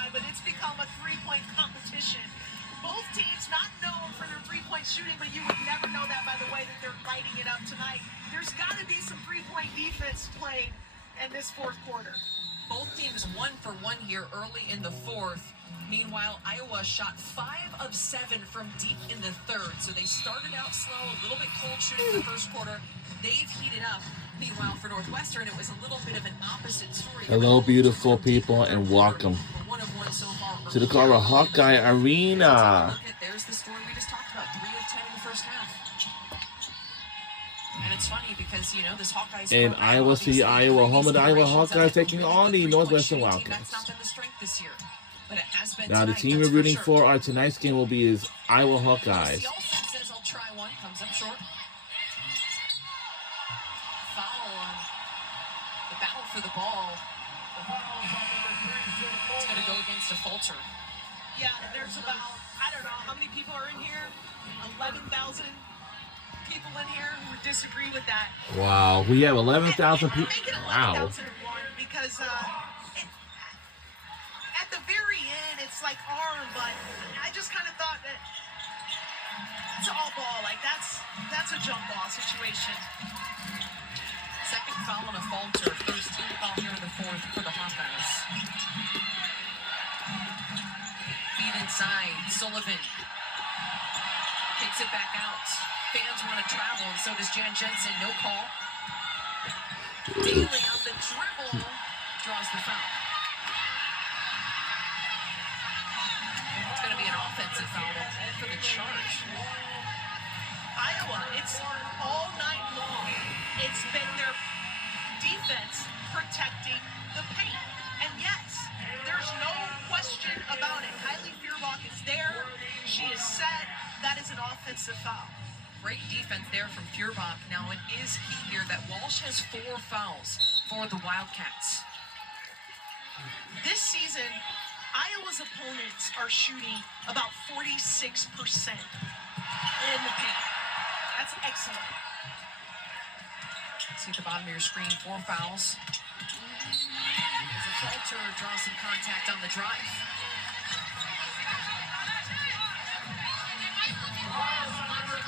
side, but it's become a three-point competition. Both teams not known for their three-point shooting, but you would never know that by the way that they're lighting it up tonight. There's got to be some three-point defense playing in this fourth quarter. Both teams 1 for 1 here early in the fourth. Meanwhile, Iowa shot 5 of 7 from deep in the third. So they started out slow, a little bit cold shooting in the first quarter. They've heated up. Meanwhile, for Northwestern, it was a little bit of an opposite story. Hello, beautiful people, and welcome to the Colorado Hawkeye Arena. There's the story we just talked about. 3 of 10 in the first half. And it's funny because, you know, this Hawkeyes in Iowa City, Iowa, home of the Iowa Hawkeyes taking on the Northwestern Wildcats. That's not been the strength this year, but it has been. Now, the team we're rooting for our tonight's game will be is Iowa Hawkeyes. Says I'll try one, comes up short. Foul on the battle for the ball. It's going to go against a falter. Yeah, there's about, I don't know, how many people are in here? 11,000 people in here who would disagree with that. Wow, we have 11,000 people. Wow. Because at the very end, it's like arm, but I just kind of thought that it's all ball. Like, that's a jump ball situation. Second foul on a falter. First team foul here in the fourth for the Hawkeyes. Feed inside. Sullivan takes it back out. Fans want to travel, and so does Jan Jensen. No call. Daly on the dribble draws the foul. It's going to be an offensive foul for the charge. Iowa, it's all night long. It's been their defense protecting the paint. And yes, there's no question about it. Kylie Feuerbach is there. She is set. That is an offensive foul. Great defense there from Feuerbach. Now it is key here that Walsh has 4 fouls for the Wildcats. This season, Iowa's opponents are shooting about 46% in the paint. That's excellent. See at the bottom of your screen, 4 fouls. As a falter draws some contact on the drive.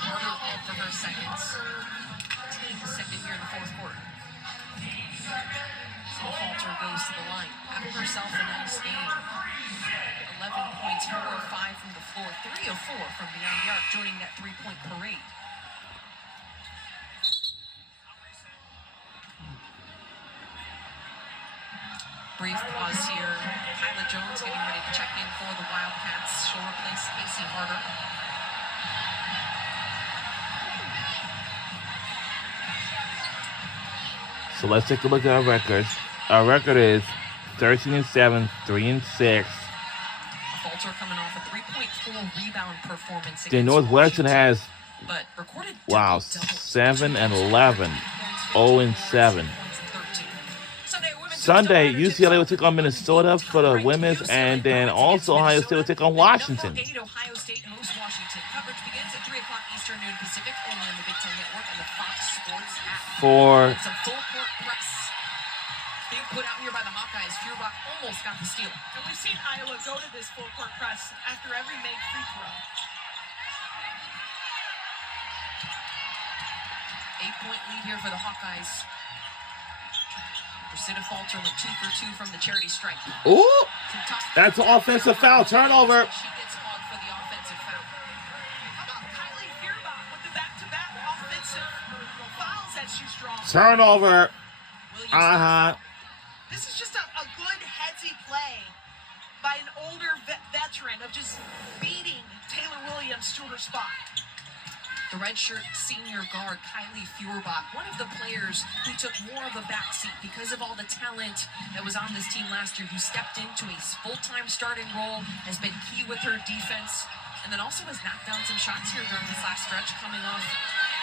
Carter all for her seconds. Second here in the fourth quarter. So Falter goes to the line. Having herself a nice game. 11 points, 4 of 5 from the floor, 3 of 4 from beyond the arc, joining that 3-point parade. Brief pause here. Kyla Jones getting ready to check in for the Wildcats. She'll replace Casey Harder. So let's take a look at our records. Our record is 13-7, 3-6. Falter coming off a 3.4 rebound performance. The Northwestern has, but recorded 7-11, 0-7. Sunday, UCLA will take on Minnesota for the women's, and then also Ohio State will take on Washington. Ohio State hosts Washington. Coverage begins at 3 o'clock Eastern, noon Pacific, only on the Big Ten Network and the Fox Sports app. For some full court press being put out here by the Hawkeyes. Feuerbach almost got the steal. And we've seen Iowa go to this full court press after every made free throw. 8-point lead here for the Hawkeyes. Priscilla Falter went 2 for 2 from the charity strike. Ooh, that's an offensive foul. Turnover. She gets called for the offensive foul. How about Kylie Feuerbach with the back-to-back offensive fouls that she's drawn? Turnover. This is just a good headsy play by an older veteran of just beating Taylor Williams to her spot. The redshirt senior guard, Kylie Feuerbach, one of the players who took more of a backseat because of all the talent that was on this team last year, who stepped into a full-time starting role, has been key with her defense, and then also has knocked down some shots here during this last stretch, coming off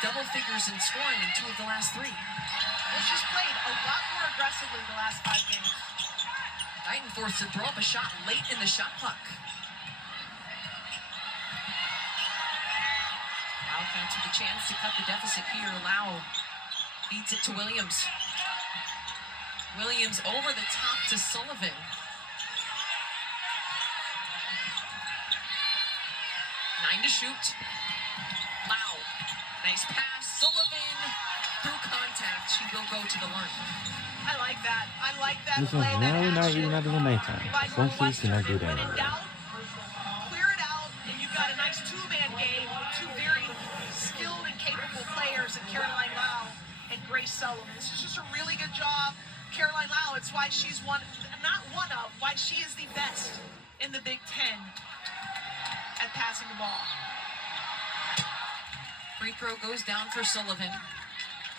double figures in scoring in 2 of the last 3. Well, she's played a lot more aggressively the last 5 games. Knighton forced to throw up a shot late in the shot clock. Wildcats with a chance to cut the deficit here. Lau feeds it to Williams. Williams over the top to Sullivan. 9 to shoot. Lau. Nice pass. Sullivan through contact. She will go to the line. I like that. I like that This play. one's That really not action even out of the nighttime. by Some cities Northwestern. cannot do When in that. doubt, clear it out, and you've got a nice two-man game with two very skilled and capable players in Caroline Lau and Grace Sullivan. This is just a really good job. Caroline Lau, it's why she's why she is the best in the Big Ten at passing the ball. Free throw goes down for Sullivan.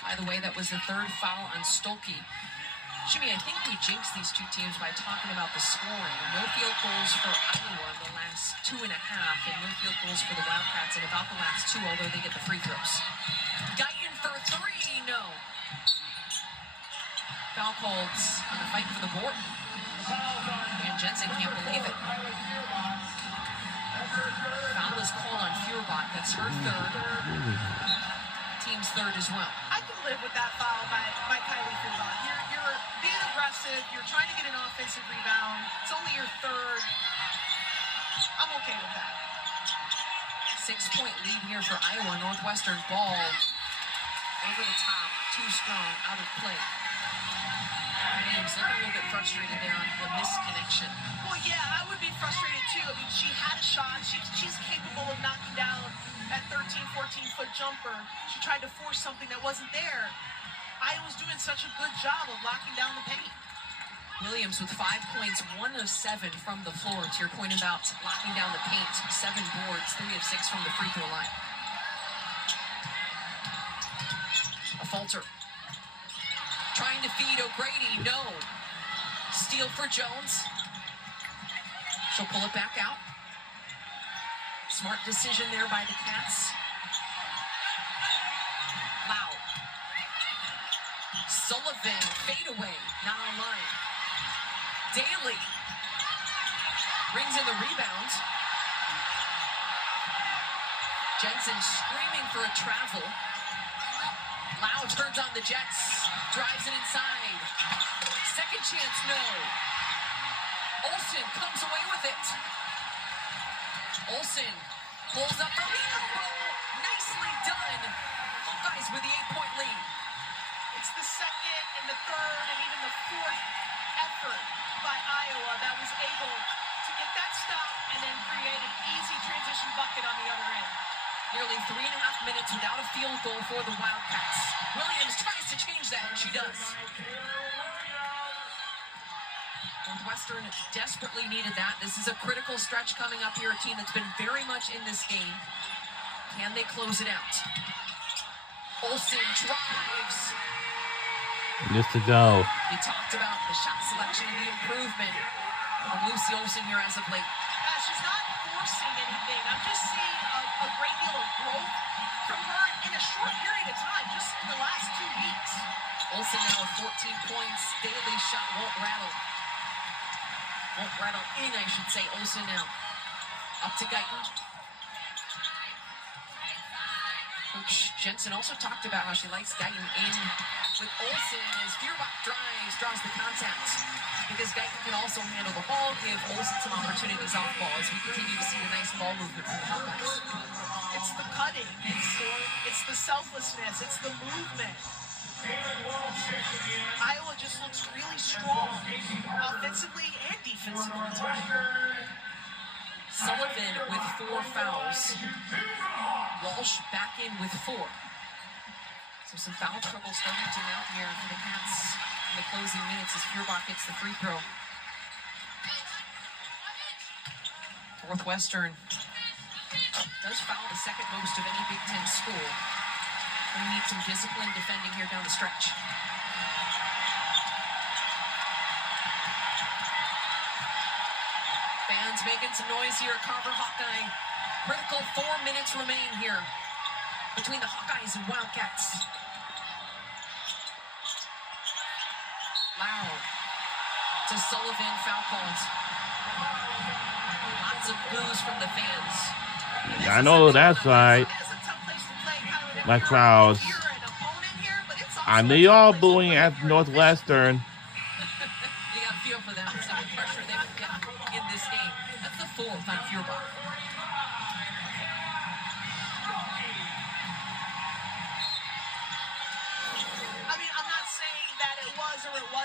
By the way, that was the third foul on Stolke. Jimmy, I think we jinxed these two teams by talking about the scoring. No field goals for Iowa in the last 2.5, and no field goals for the Wildcats in about the last 2, although they get the free throws. Guyton for 3, no. Foul called on the fight for the board. And Jensen can't believe it. Foul is called on Feuerbach. That's her third. Team's third as well. I can live with that foul by Kylie Feuerbach. You're being aggressive. You're trying to get an offensive rebound. It's only your third. I'm okay with that. 6-point lead here for Iowa. Northwestern ball over the top. Too strong. Out of play. Williams looking a little bit frustrated there on the misconnection. Well, yeah, I would be frustrated too. I mean, she had a shot. She's capable of knocking down that 13, 14-foot jumper. She tried to force something that wasn't there. Iowa's doing such a good job of locking down the paint. Williams with 5 points, 1 of 7 from the floor. To your point about locking down the paint, 7 boards, 3 of 6 from the free throw line. A falter. Trying to feed O'Grady, no. Steal for Jones. She'll pull it back out. Smart decision there by the Cats. Lau. Sullivan, fade away, not online. Daly brings in the rebound. Jensen screaming for a travel. Lau turns on the Jets, drives it inside. Second chance, no. Olsen comes away with it. Olsen pulls up from the elbow. Nicely done. Hawkeyes with the 8-point lead. It's the second and the third and even the fourth effort by Iowa that was able to get that stop and then create an easy transition bucket on the other end. Nearly 3.5 minutes without a field goal for the Wildcats. Williams tries to change that, and she does. Northwestern desperately needed that. This is a critical stretch coming up here, a team that's been very much in this game. Can they close it out? Olsen drives. Just to go. We talked about the shot selection and the improvement from Lucy Olsen here as of late. She's not forcing anything. I'm just seeing a great deal of growth from her in a short period of time, just in the last 2 weeks. Olsen now with 14 points. Daly shot won't rattle. Won't rattle in, I should say. Olsen now. Up to Guyton. Coach Jensen also talked about how she likes Guyton in with Olsen as Feuerbach draws the contact. Because Guyton can also handle the ball, give Olsen some opportunities off ball as we continue to see the nice ball movement from the Hawkeyes. It's the cutting, it's the selflessness, it's the movement. Iowa just looks really strong, offensively and defensively. Sullivan with 4 fouls. Walsh back in with 4. So some foul trouble starting to mount here for the Cats in the closing minutes as Feuerbach gets the free throw. Northwestern does foul the second most of any Big Ten school. We need some disciplined defending here down the stretch. Fans making some noise here at Carver Hawkeye. Critical 4 minutes remain here between the Hawkeyes and Wildcats. Lau to Sullivan, foul calls. Lots of boos from the fans. I know that's right. My crowds. I know y'all booing at Northwestern. You got to feel for them. Some pressure they would get in this game. That's the 4th on Feuerbach.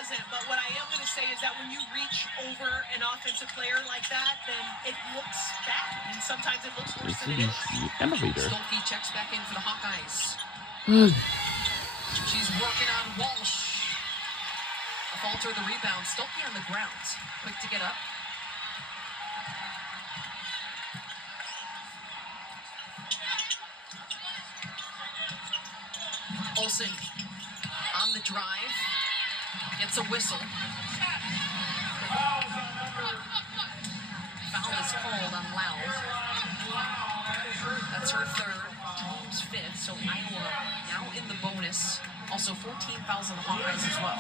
doesn't, but what I am going to say is that when you reach over an offensive player like that, then it looks bad, and sometimes it looks worse than it is. Elevator. Stolke checks back in for the Hawkeyes. She's working on Walsh. A falter the rebound. Stolke on the ground. Quick to get up. Olsen on the drive. Gets a whistle. Foul is called on Loud. That's her third, team's fifth. So Iowa now in the bonus. Also 14 fouls on the Hawkeyes as well.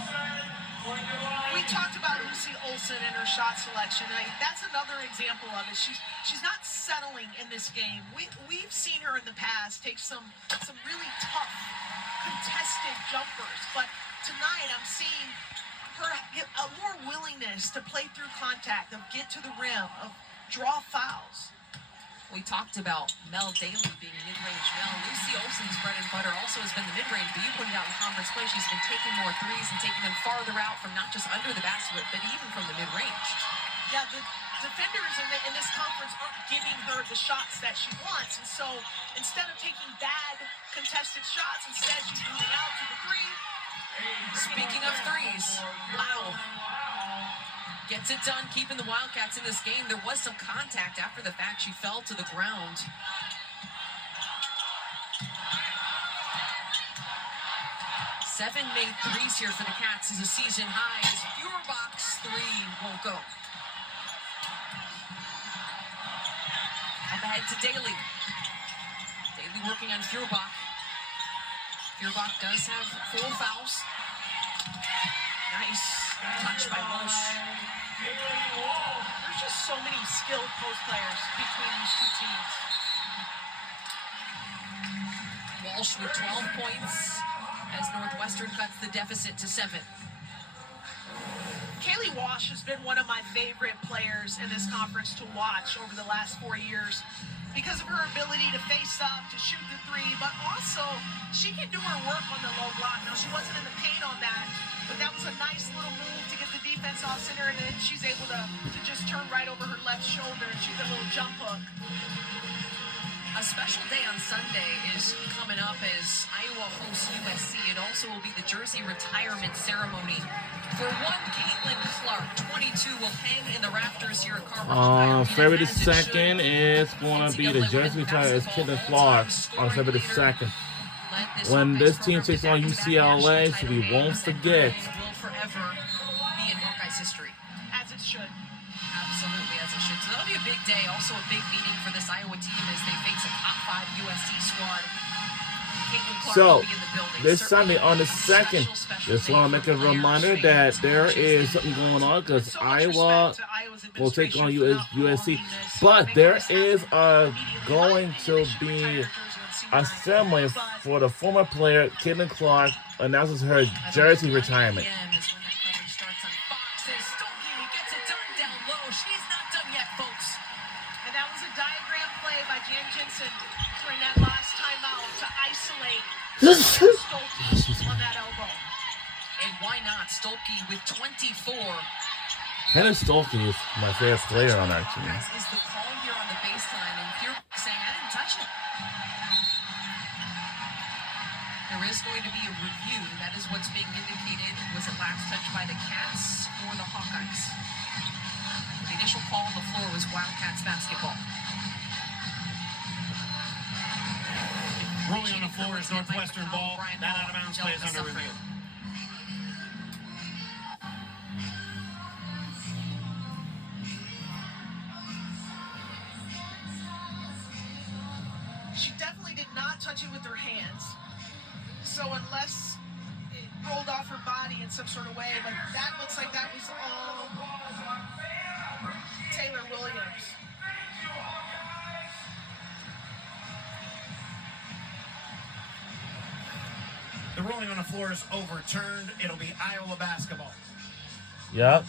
We talked about Lucy Olsen and her shot selection. That's another example of it. She's not settling in this game. We've seen her in the past take some really tough contested jumpers, but tonight I'm seeing her get a more willingness to play through contact, of get to the rim, of draw fouls. We talked about Mel Daly being mid-range Mel. Lucy Olsen's bread and butter also has been the mid-range, but you pointed out in conference play she's been taking more threes and taking them farther out from not just under the basket, but even from the mid-range. Yeah, the defenders in this conference aren't giving her the shots that she wants, and so instead of taking bad contested shots, instead she's moving out to the three. Speaking of threes, Lau gets it done, keeping the Wildcats in this game. There was some contact after the fact. She fell to the ground. Seven made threes here for the Cats is a season high as Feuerbach's three won't go. Up ahead to Daly. Daly working on Feuerbach. Feuerbach does have 4 fouls. Nice touch by Walsh. There's just so many skilled post players between these two teams. Walsh with 12 points as Northwestern cuts the deficit to 7. Kaylee Walsh has been one of my favorite players in this conference to watch over the last 4 years because of her ability to face up, to shoot the three, but also she can do her work on the low block. Now, she wasn't in the paint on that, but that was a nice little move to get the defense off center, and then she's able to just turn right over her left shoulder and shoot that little jump hook. A special day on Sunday is coming up as Iowa hosts USC. It also will be the jersey retirement ceremony. For one, Caitlin Clark, 22, will hang in the rafters here at Carver. February the 2nd is going to be the jersey retirement as Caitlin Clark on February the 2nd. When this team takes on UCLA, so we won't forget. Will forever be in Hawkeyes history. As it should. Absolutely, as it should. So that'll be a big day, also a big meeting for this Iowa team as they face a top 5 USC squad. Caitlin Clark will So, be in the building. this Certainly Sunday on the a special, 2nd, special just day want to for make a the players, reminder fans, that there coaches, is and something going on because So much Iowa respect to Iowa's will take on administration for not USC, blocking this, but making there this is happen immediately. going I to think they should be retire her jersey a on ceremony But for the former player Caitlin Clark announces her jersey retirement. PM is when that coverage starts on Fox. As Stolke gets it done down low. She's not done yet, folks. And that was a diagram play by Jan Jensen during that last timeout to isolate Stolke on that elbow. And why not? Stolke with 24. Hannah Stolke is my favorite player on our team. Guys, is the call here on the baseline, and you're saying I didn't touch it. There is going to be a review. That is what's being indicated. Was it last touched by the Cats or the Hawkeyes? The initial call on the floor was Wildcats basketball. Rolling on the floor is Northwestern ball. That out of bounds play is under review. She definitely did not touch it with her hands. So unless it rolled off her body in some sort of way, but that looks like that was all Taylor Williams. The rolling on the floor is overturned. It'll be Iowa basketball. Yep.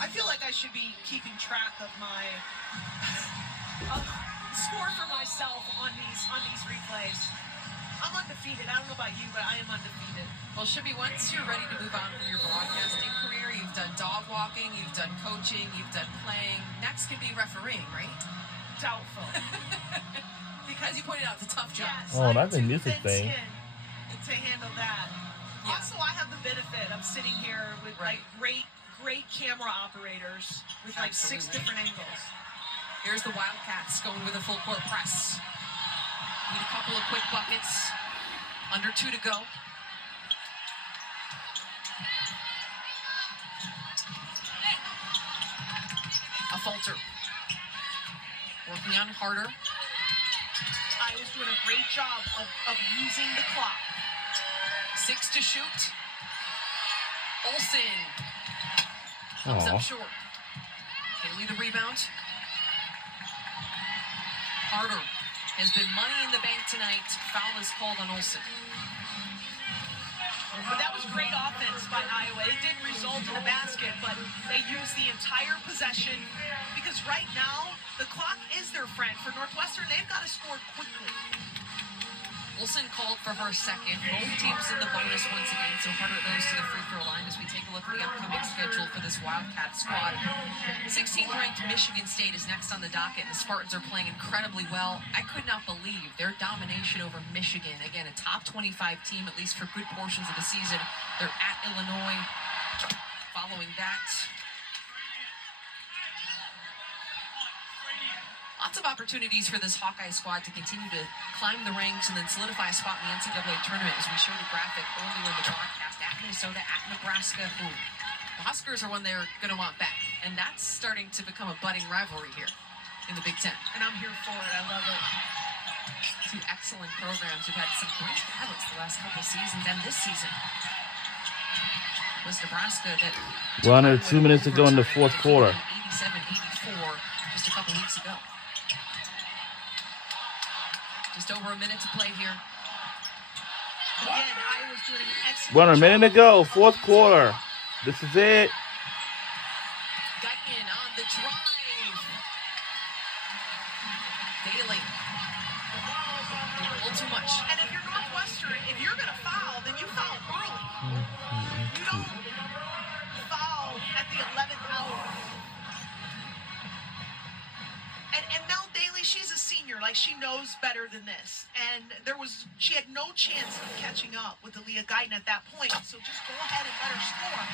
I feel like I should be keeping track of my score for myself on these replays. I'm undefeated. I don't know about you, but I am undefeated. Well, Shibby, once you're ready to move on from your broadcasting career, you've done dog walking, you've done coaching, you've done playing. Next can be refereeing, right? Doubtful. Because you pointed out, it's a tough job. Yes, Oh, I'm that's a too music thing. thin-skinned to handle that. Yeah. Also, I have the benefit of sitting here with like great camera operators with like 6 different angles. Here's the Wildcats going with a full court press. Need a couple of quick buckets. Under 2 to go. A falter. Working on harder. I was doing a great job of using the clock. 6 to shoot. Olsen comes up short. Haley the rebound. Harder has been money in the bank tonight. Foul is called on Olsen. But that was great offense by Iowa. It didn't result in a basket, but they used the entire possession because right now the clock is their friend. For Northwestern, they've got to score quickly. Olsen called for her second. Both teams in the bonus once again, so Harder goes to the free throw line as we take a look at the upcoming schedule for this Wildcat squad. 16th ranked Michigan State is next on the docket, and the Spartans are playing incredibly well. I could not believe their domination over Michigan. Again, a top 25 team, at least for good portions of the season. They're at Illinois. Following that, lots of opportunities for this Hawkeye squad to continue to climb the ranks and then solidify a spot in the NCAA tournament, as we showed a graphic earlier in the broadcast. At Minnesota, at Nebraska. Ooh, the Huskers are one they're going to want back, and that's starting to become a budding rivalry here in the Big Ten. And I'm here for it. I love it. 2 excellent programs who've had some great battles the last couple seasons and this season. It was Nebraska that... Well, under 2 minutes to go in the fourth quarter. 87-84 just a couple weeks ago. Just over a minute to play here. Again, Iowa's doing an excellent Well, a minute to job. go, fourth quarter. This is it. Guyton on the drive. Daly. Doing a little too much. And if you're Northwestern, if you're going to foul, then you foul early. You don't foul at the 11th hour. And Mel Daly, she's a senior. Like, she knows better than this. And she had no chance of catching up with Aaliyah Guyton at that point. So just go ahead and let her score.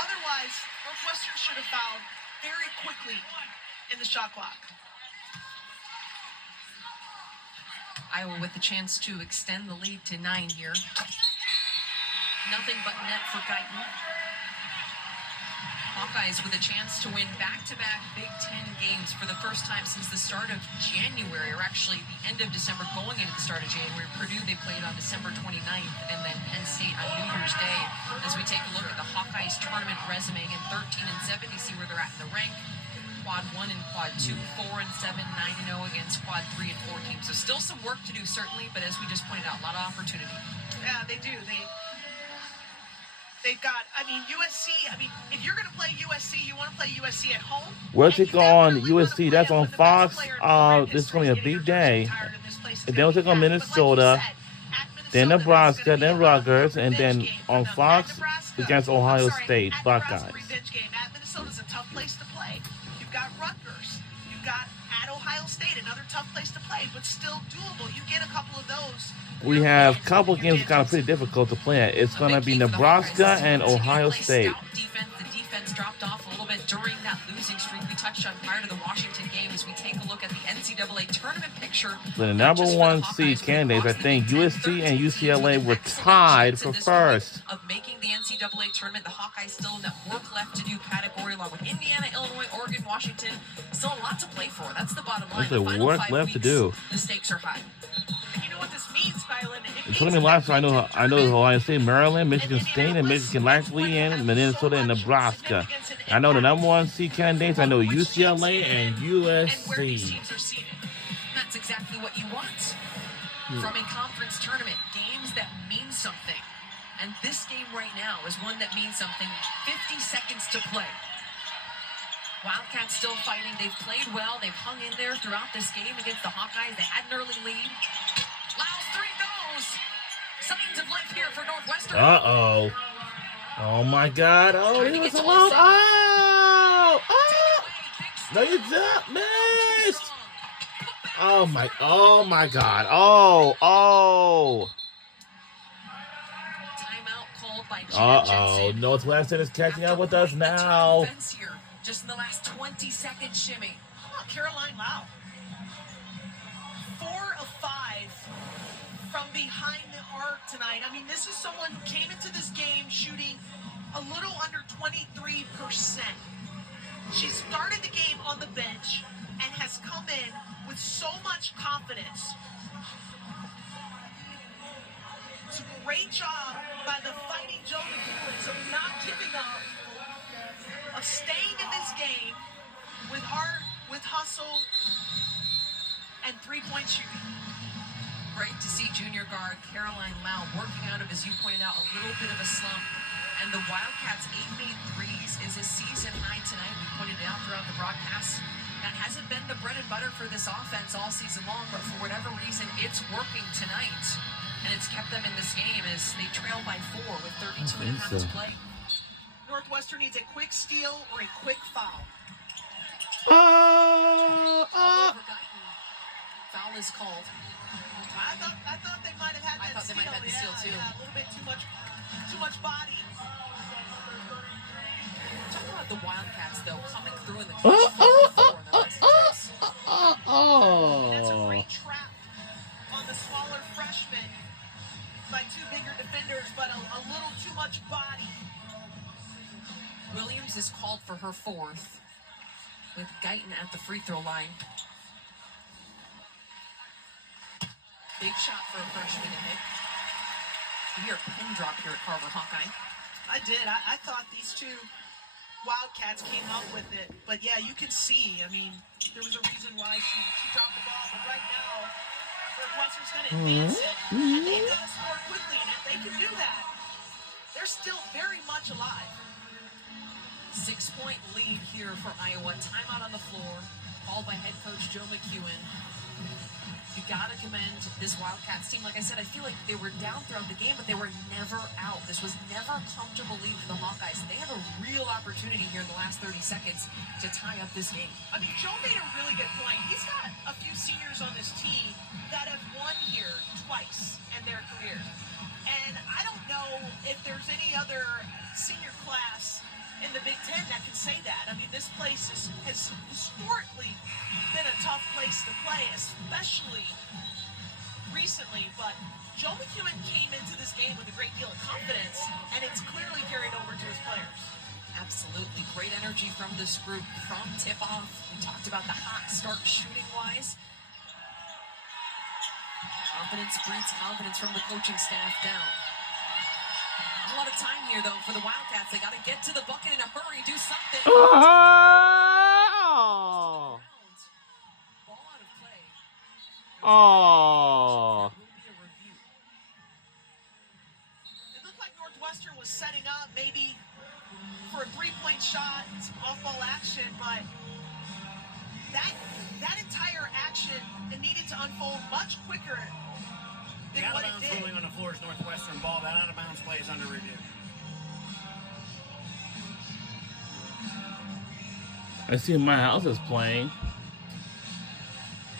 Otherwise, Northwestern should have fouled very quickly in the shot clock. Iowa with the chance to extend the lead to 9 here. Nothing but net for Guyton. Hawkeyes with a chance to win back-to-back Big Ten games for the first time since the start of January, or actually the end of December going into the start of January. Purdue, they played on December 29th, and then Penn State on New Year's Day. As we take a look at the Hawkeyes tournament resume, again, 13-7, you see where they're at in the rank. Quad 1 and Quad 2, 4-7, 9-0 against Quad 3 and 4 teams. So still some work to do, certainly, but as we just pointed out, a lot of opportunity. Yeah, they do. They've got, USC, if you're going to play USC, you want to play USC at home. We'll take on USC. That's on Fox. This is going to be a big day. And then we'll take on Minnesota, then Nebraska, then Rutgers, and then on Fox against Ohio State Buckeyes. Minnesota's a tough place to play. You've got Rutgers. You've got at Ohio State, another tough place to play, but still doable. You get a couple of those. We have a couple of games kind of pretty difficult to play at. It's going to be Nebraska and Ohio State. The defense dropped off a little bit during that losing streak we touched on prior to the Washington game as we take a look at the NCAA tournament picture. The number 1 seed candidates, I think USC and UCLA were tied for first. Of making the NCAA tournament, the Hawkeyes still in that work left to do category, along with Indiana, Illinois, Oregon, Washington. Still a lot to play for. That's the bottom line. There's a work left to do. The stakes are high. And you know what this means, Kylan? It took me last time. I know Ohio State, Maryland, Michigan State, and Michigan lastly, and Minnesota and Nebraska. I know the number 1 seed candidates. I know UCLA and USC. That's exactly what you want from a conference tournament. Games that mean something. And this game right now is one that means something. 50 seconds to play. Wildcats still fighting. They've played well. They've hung in there throughout this game against the Hawkeyes. They had an early lead. Lyles 3 goes. shows signs of life here for Northwestern. Uh-oh. Oh, my God. Oh, he was alone. Oh! Oh! No, you don't. Missed. Oh, my God. Oh. Timeout called by Janet Uh-oh. Jensen. Northwestern is catching up with us After breaking the now. turn fence here, just in the last 20 seconds shimmy. How about Caroline Lau? 4 of 5 from behind the arc tonight. I mean, this is someone who came into this game shooting a little under 23%. She started the game on the bench and has come in with so much confidence. It's a great job by the Fighting Joe McEwens of not giving up, of staying in this game with heart, with hustle, and three-point shooting. Great to see junior guard Caroline Lau working out of, as you pointed out, a little bit of a slump. And the Wildcats' 8 made threes is a season high tonight. We pointed it out throughout the broadcast. That hasn't been the bread and butter for this offense all season long, but for whatever reason, it's working tonight. And it's kept them in this game as they trail by 4 with 32.5 to play. Northwestern needs a quick steal or a quick foul. All over Guyton. Foul is called. I thought they might have had that steal. They might have had the steal too. Yeah, a little bit too much body. Talk about the Wildcats, though, coming through in the clutch 4 in the last 2 games. That's a great trap on the smaller freshman by 2 bigger defenders, but a little too much body. Williams is called for her 4th, with Guyton at the free throw line. Big shot for a freshman to hit. You hear a pin drop here at Carver Hawkeye. I did. I thought these 2 Wildcats came up with it. But, yeah, you can see. I mean, there was a reason why she dropped the ball. But right now, Northwestern's going to advance it. And they've got to score quickly. And if they can do that, they're still very much alive. 6-point lead here for Iowa. Timeout on the floor, called by head coach Joe McEwen. You gotta commend this Wildcats team. Like I said, I feel like they were down throughout the game, but they were never out. This was never a comfortable lead for the Hawkeyes. They have a real opportunity here in the last 30 seconds to tie up this game. I mean, Joe made a really good point. He's got a few seniors on this team that have won here twice in their career. And I don't know if there's any other senior class in the Big Ten that can say that. I mean, this place has historically been a tough place to play, especially recently. But Joe McEwen came into this game with a great deal of confidence, and it's clearly carried over to his players. Absolutely. Great energy from this group from tip-off. We talked about the hot start shooting-wise. Confidence breeds confidence from the coaching staff down. Not a lot of time here, though, for the Wildcats. They got to get to the bucket in a hurry, do something. Oh! Ball out of play. Oh! It looked like Northwestern was setting up maybe for a three-point shot, some off-ball action, but that entire action, it needed to unfold much quicker The than what it out-of-bounds did. ruling on the floor is Northwestern ball. That out-of-bounds play is under review. I see my house is playing.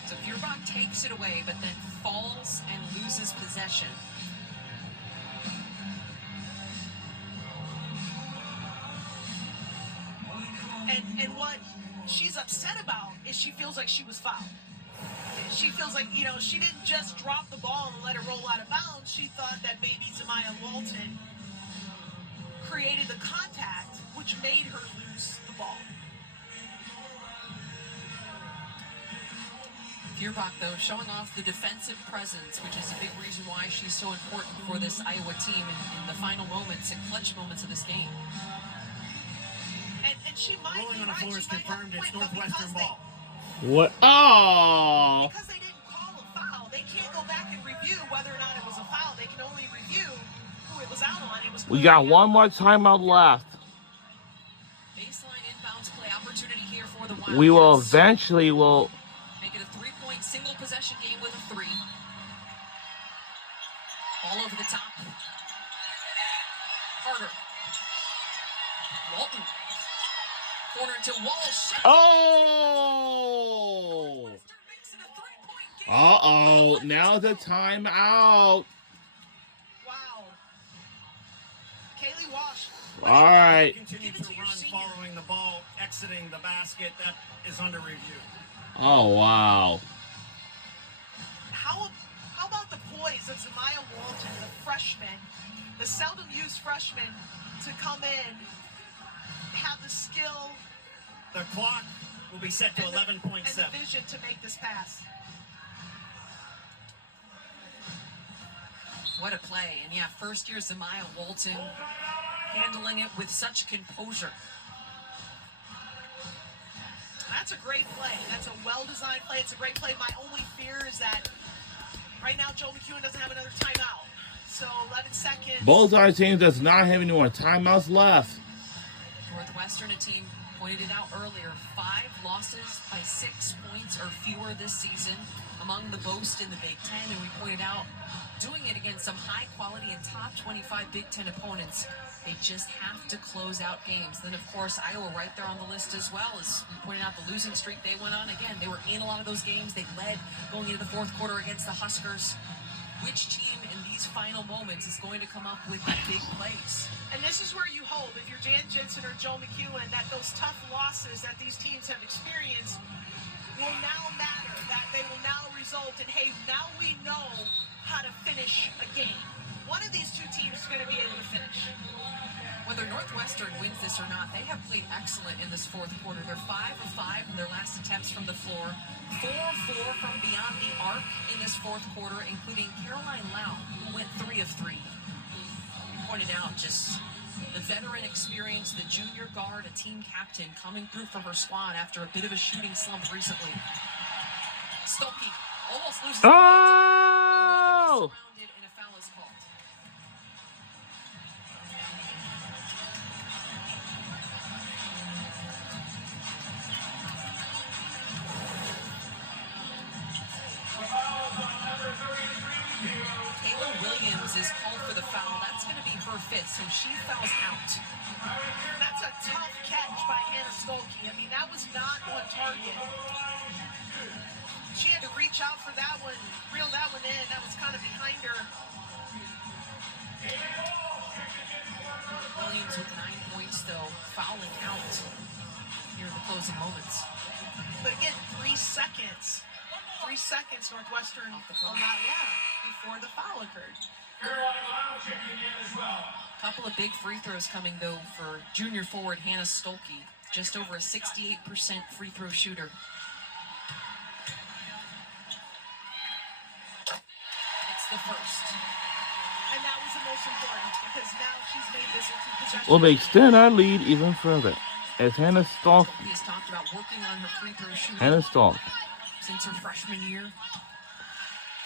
So Feuerbach takes it away, but then falls and loses possession. And what she's upset about is she feels like she was fouled. She feels like, she didn't just drop the ball and let it roll out of bounds. She thought that maybe Zamaya Walton created the contact, which made her lose the ball. Feuerbach, though, showing off the defensive presence, which is a big reason why she's so important for this Iowa team in the final moments and clutch moments of this game. And she might Ruling be on the right. floor She is might have a confirmed. It's point, but Northwestern ball. What? Oh! Because they didn't call a foul, they can't go back and review whether or not it was a foul. They can only review who it was out on. It was We got one more timeout left. Baseline inbounds play opportunity here for the Wildcats. We will eventually make it a 3-point single possession game with a 3. top. Harder. Walton. Corner to Walsh. Oh! Uh-oh. Now the timeout. Wow. Kaylee Walsh. All right. Continue to run following the ball, exiting the basket. That is under review. Oh, wow. How about the poise of Zamaya Walton, the freshman, the seldom used freshman, to come in, have the skill. The clock will be set to 11.7. And the vision to make this pass. What a play. And yeah, first year Zamaya Walton handling it with such composure. That's a great play. That's a well-designed play. It's a great play. My only fear is that right now Joe McEwen doesn't have another timeout. So 11 seconds. Both our teams does not have any more timeouts left. Northwestern, a team pointed it out earlier, 5 losses by 6 points or fewer this season, among the most in the Big Ten, and we pointed out doing it against some high-quality and top 25 Big Ten opponents. They just have to close out games. Then, of course, Iowa right there on the list as well. As we pointed out, the losing streak they went on. Again, they were in a lot of those games. They led going into the fourth quarter against the Huskers. Which team in these final moments is going to come up with big plays? And this is where you hope, if you're Jan Jensen or Joe McEwen, that those tough losses that these teams have experienced will now matter, that they will now result in, hey, now we know how to finish a game. One of these two teams is going to be able to finish. Whether Northwestern wins this or not, they have played excellent in this fourth quarter. They're 5 of 5 in their last attempts from the floor. 4 of 4 from beyond the arc in this fourth quarter, including Caroline Lau, who went 3 of 3. You pointed out just the veteran experience, the junior guard, a team captain coming through for her squad after a bit of a shooting slump recently. Stokey almost loses the Oh! surrounded and a foul is called. Kayla Williams is called for the foul. That's going to be her fifth, so she fouls out. That's a tough catch by Hannah Stolke. I mean, that was not on target. She had to reach out for that one, reel that one in. That was kind of behind her. Williams with 9 points, though, fouling out here in the closing moments. But again, 3 seconds. 3 seconds Northwestern on that, before the foul occurred. A couple of big free throws coming, though, for junior forward Hannah Stolke. Just over a 68% free throw shooter. It's the first. And that was the most important because now she's made this into possession. Will they extend our lead even further? As Hannah Stolke. He has talked about working on her free throw shooting. Hannah Stolke. Since her freshman year,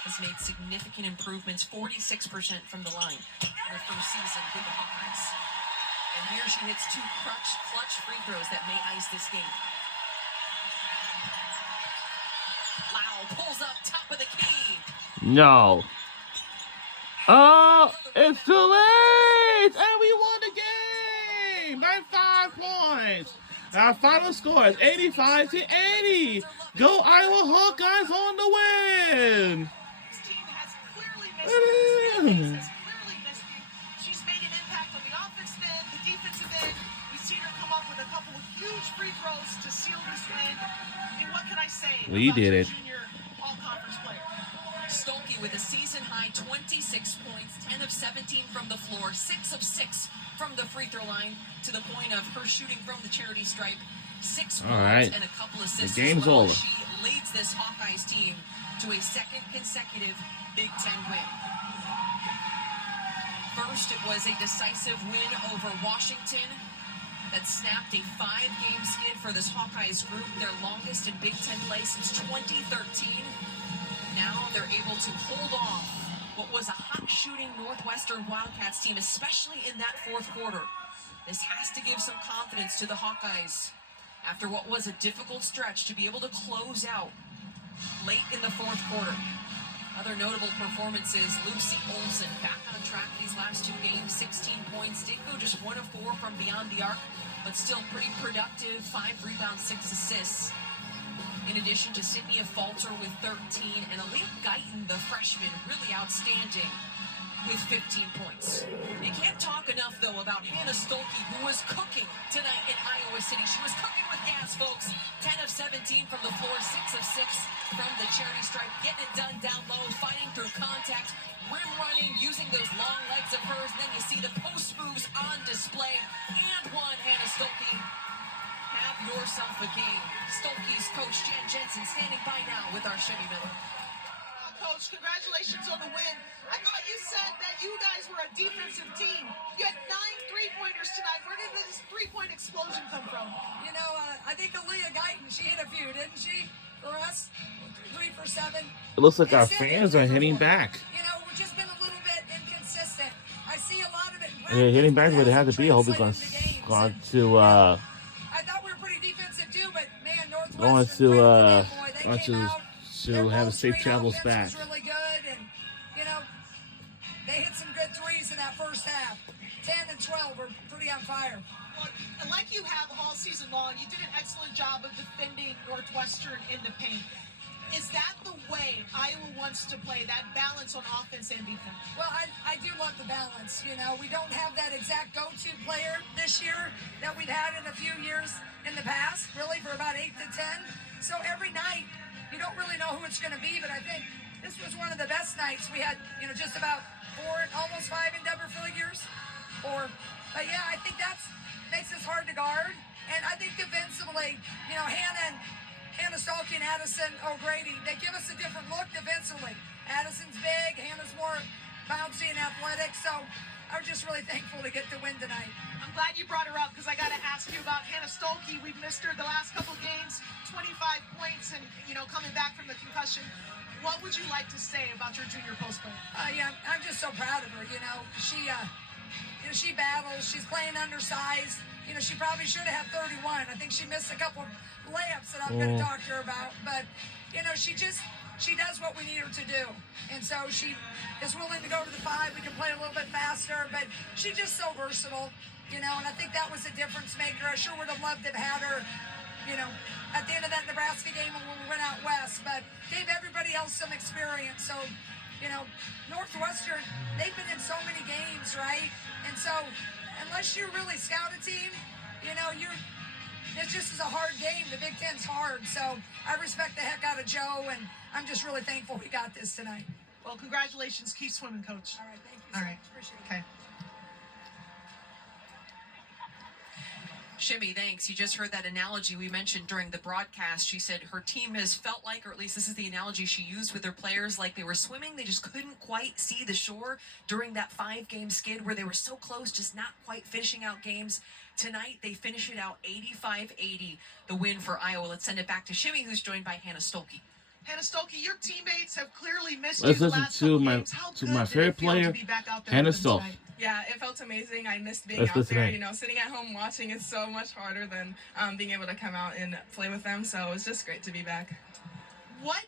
has made significant improvements, 46% from the line in her first season with the Hawkeyes. And here she hits 2 clutch free throws that may ice this game. Lau pulls up top of the key. No. Oh, it's too late! And we won the game by 5 points. Our final score is 85-80. Go Iowa Hawkeyes on the win! This team has clearly missed you. She's made an impact on the offensive end, the defensive end. We've seen her come up with a couple of huge free throws to seal this win. And what can I say? We did it. Junior all-conference player. Stolke with a season-high 26 points, 10 of 17 from the floor, 6 of 6 from the free throw line, to the point of her shooting from the charity stripe. 6 points right. and a couple assists. The game's over. She leads this Hawkeyes team to a second consecutive Big Ten win. First, it was a decisive win over Washington that snapped a 5-game skid for this Hawkeyes group, their longest in Big Ten play since 2013. Now they're able to hold off what was a hot-shooting Northwestern Wildcats team, especially in that fourth quarter. This has to give some confidence to the Hawkeyes after what was a difficult stretch to be able to close out late in the fourth quarter. Other notable performances, Lucy Olsen back on track these last 2 games, 16 points. Did go just 1 of 4 from beyond the arc, but still pretty productive, 5 rebounds, 6 assists. In addition to Sydney Falter with 13, and Aaliyah Guyton, the freshman, really outstanding with 15 points. You can't talk enough, though, about Hannah Stolke, who was cooking tonight in Iowa City. She was cooking with gas, folks. 10 of 17 from the floor, 6 of 6 from the charity stripe, getting it done down low, fighting through contact, rim running, using those long legs of hers. Then you see the post moves on display. And one, Hannah Stolke. Have yourself a game. Stolke's coach, Jen Jensen, standing by now with our Shimmy Miller. Coach, congratulations on the win. I thought you said that you guys were a defensive team. You had 9 3-pointers tonight. Where did this 3-point explosion come from? You know, I think Aaliyah Guyton, she hit a few, didn't she? For us, 3 for 7. It looks like our fans are hitting back. You know, we've just been a little bit inconsistent. I see a lot of it in Yeah, hitting back where they had to be. I hope they're going translating to I thought we were pretty defensive too, but man, Northwestern to have a safe travels back. was really good, and you know, they hit some good threes in that first half. 10 and 12 were pretty on fire. Like you have all season long, you did an excellent job of defending Northwestern in the paint. Is that the way Iowa wants to play, that balance on offense and defense? Well, I do love the balance. You know, we don't have that exact go-to player this year that we've had in a few years in the past, really for about 8 to 10. So every night, you don't really know who it's going to be, but I think this was one of the best nights. We had, you know, just about 4, almost 5 in double figures. But yeah, I think that makes us hard to guard. And I think defensively, you know, Hannah Stolke and Addison O'Grady, they give us a different look defensively. Addison's big, Hannah's more bouncy and athletic, so I'm just really thankful to get the win tonight. I'm glad you brought her up because I got to ask you about Hannah Stolke. We've missed her the last couple games, 25 points, and, you know, coming back from the concussion. What would you like to say about your junior post player? Yeah, I'm just so proud of her. You know, she battles. She's playing undersized. You know, she probably should have had 31. I think she missed a couple layups that I'm going to talk to her about. But, you know, she does what we need her to do. And so she is willing to go to the 5. We can play a little bit faster. But she's just so versatile, you know, and I think that was a difference maker. I sure would have loved to have had her, you know, at the end of that Nebraska game when we went out west. But gave everybody else some experience. So, you know, Northwestern, they've been in so many games, right? And so unless you really scout a team, you know, it just is a hard game. The Big Ten's hard. So I respect the heck out of Joe, and I'm just really thankful we got this tonight. Well, congratulations. Keep swimming, Coach. All right, thank you. All right. Appreciate it. Okay. Shimmy, thanks. You just heard that analogy we mentioned during the broadcast. She said her team has felt like, or at least this is the analogy she used with her players, like they were swimming. They just couldn't quite see the shore during that 5-game skid where they were so close, just not quite finishing out games. Tonight, they finish it out 85-80, the win for Iowa. Let's send it back to Shimmy, who's joined by Hannah Stolke. Hannah Stolke, your teammates have clearly missed Let's you the listen last to couple my games. How to good my did favorite it feel player, to be back out there Hannah with them Stolke. tonight? Yeah, it felt amazing. I missed being Let's out listen there. in. You know, sitting at home watching is so much harder than being able to come out and play with them. So it was just great to be back. What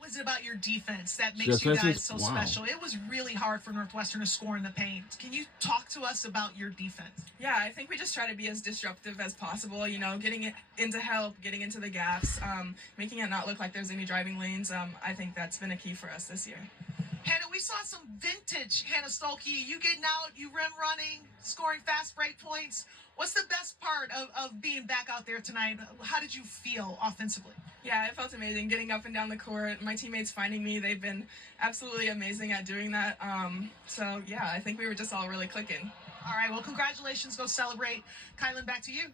was it about your defense that makes Just you let's guys just- so wow. special? It was really hard for Northwestern to score in the paint. Can you talk to us about your defense? Yeah, I think we just try to be as disruptive as possible. You know, getting it into help, getting into the gaps, making it not look like there's any driving lanes. I think that's been a key for us this year. Hannah, we saw some vintage Hannah Stolke. You getting out, you rim running, scoring fast break points. What's the best part of being back out there tonight? How did you feel offensively? Yeah, it felt amazing getting up and down the court. My teammates finding me, they've been absolutely amazing at doing that. So, yeah, I think we were just all really clicking. All right, well, congratulations. Go celebrate. Kylan, back to you.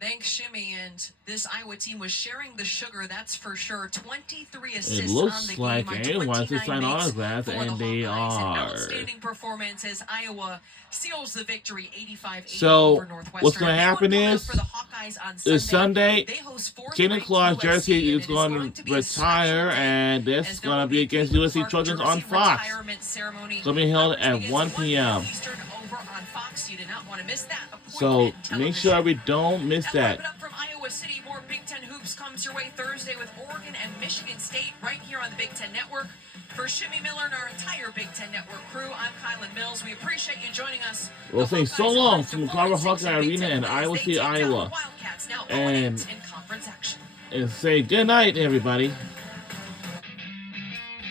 Thanks, Shimmy. And this Iowa team was sharing the sugar, that's for sure. 23 assists It on looks the like game on anyone wants to 29 sign makes autographs, for the and they Hawkeyes. An are. outstanding performance as Iowa seals the victory 85-80 So, over Northwestern. what's going to happen Big one is, for the Hawkeyes on this Sunday, they host Santa fourth-ranked Claus USC, jersey and is it going to be a special retire, day and this as is there going will to be against Cleveland USC Park Trojans on jersey Fox. retirement ceremony. It's going to be held at Begins 1 p.m. Eastern over on Fox. You did not want to miss that. So Appointment make sure television. we don't miss Now, that. wrap it up from Iowa City. More Big Ten hoops hoops comes your way Thursday with Oregon and Michigan State right here on the Big Ten Network. For Shimmy Miller and our entire Big Ten Network crew, I'm Kylan Mills. We appreciate you joining us. We'll say so long from Carver Hawkeye Arena in Iowa City, Iowa. Wildcats now And in conference action. say good night, everybody.